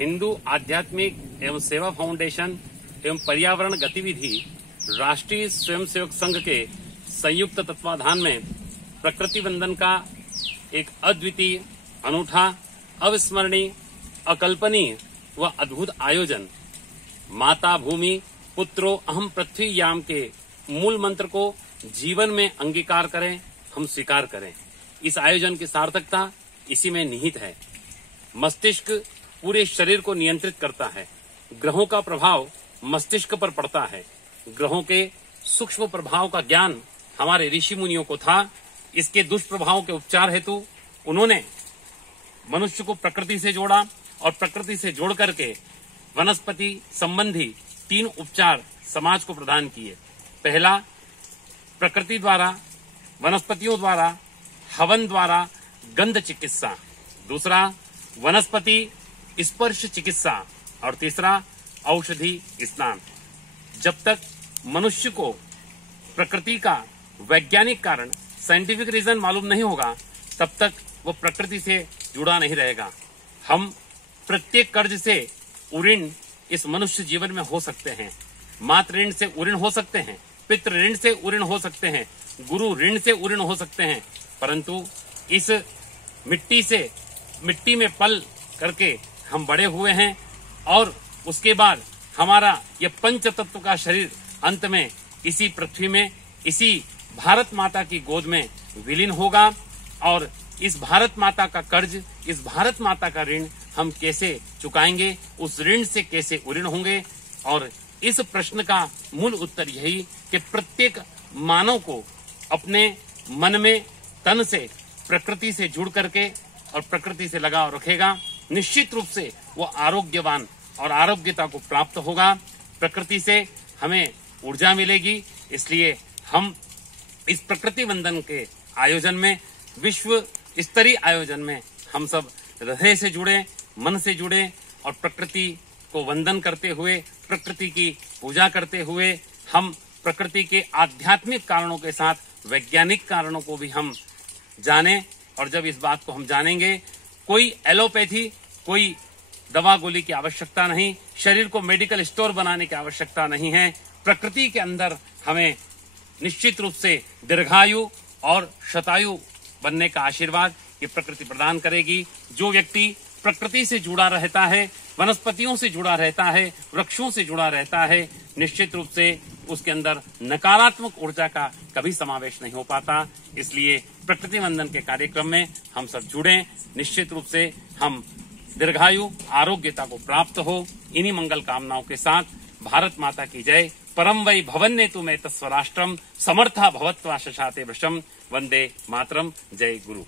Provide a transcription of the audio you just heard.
हिंदू आध्यात्मिक एवं सेवा फाउंडेशन एवं पर्यावरण गतिविधि राष्ट्रीय स्वयंसेवक संघ के संयुक्त तत्वाधान में प्रकृति वंदन का एक अद्वितीय, अनूठा, अविस्मरणीय, अकल्पनीय व अद्भुत आयोजन माता भूमि पुत्रो अहम पृथ्वी याम के मूल मंत्र को जीवन में अंगीकार करें, हम स्वीकार करें। इस आयोजन की सार्थकता इसी में निहित है। मस्तिष्क पूरे शरीर को नियंत्रित करता है। ग्रहों का प्रभाव मस्तिष्क पर पड़ता है। ग्रहों के सूक्ष्म प्रभाव का ज्ञान हमारे ऋषि मुनियों को था। इसके दुष्प्रभावों के उपचार हेतु उन्होंने मनुष्य को प्रकृति से जोड़ा और प्रकृति से जोड़ करके वनस्पति संबंधी 3 उपचार समाज को प्रदान किए। पहला, प्रकृति द्वारा, वनस्पतियों द्वारा, हवन द्वारा गंध चिकित्सा। दूसरा, वनस्पति स्पर्श चिकित्सा। और तीसरा, औषधि स्नान। जब तक मनुष्य को प्रकृति का वैज्ञानिक कारण, साइंटिफिक रीजन मालूम नहीं होगा, तब तक वो प्रकृति से जुड़ा नहीं रहेगा। हम प्रत्येक कर्ज से उऋण इस मनुष्य जीवन में हो सकते हैं। मातृ ऋण से उऋण हो सकते हैं, पितृ ऋण से उऋण हो सकते हैं, गुरु ऋण से उऋण हो सकते हैं, परंतु इस मिट्टी में पल करके हम बड़े हुए हैं और उसके बाद हमारा यह पंच तत्व का शरीर अंत में इसी पृथ्वी में, इसी भारत माता की गोद में विलीन होगा। और इस भारत माता का कर्ज, इस भारत माता का ऋण हम कैसे चुकाएंगे, उस ऋण से कैसे उऋण होंगे। और इस प्रश्न का मूल उत्तर यही कि प्रत्येक मानव को अपने मन में, तन से प्रकृति से जुड़ करके और प्रकृति से लगाव रखेगा, निश्चित रूप से वो आरोग्यवान और आरोग्यता को प्राप्त होगा। प्रकृति से हमें ऊर्जा मिलेगी। इसलिए हम इस प्रकृति वंदन के आयोजन में, विश्व स्तरीय आयोजन में हम सब हृदय से जुड़े, मन से जुड़े और प्रकृति को वंदन करते हुए, प्रकृति की पूजा करते हुए हम प्रकृति के आध्यात्मिक कारणों के साथ वैज्ञानिक कारणों को भी हम जानें। और जब इस बात को हम जानेंगे, कोई एलोपैथी, कोई दवा गोली की आवश्यकता नहीं, शरीर को मेडिकल स्टोर बनाने की आवश्यकता नहीं है। प्रकृति के अंदर हमें निश्चित रूप से दीर्घायु और शतायु बनने का आशीर्वाद ये प्रकृति प्रदान करेगी। जो व्यक्ति प्रकृति से जुड़ा रहता है, वनस्पतियों से जुड़ा रहता है, वृक्षों से जुड़ा रहता है, निश्चित रूप से उसके अंदर नकारात्मक ऊर्जा का कभी समावेश नहीं हो पाता। इसलिए प्रकृति वंदन के कार्यक्रम में हम सब जुड़ें। निश्चित रूप से हम दीर्घायु, आरोग्यता को प्राप्त हो। इन्हीं मंगल कामनाओं के साथ भारत माता की जय। परम वै भवन्नेतु में तस्वराष्ट्रम समर्था भवत्वा शशाते वृषम। वंदे मातरम। जय गुरु।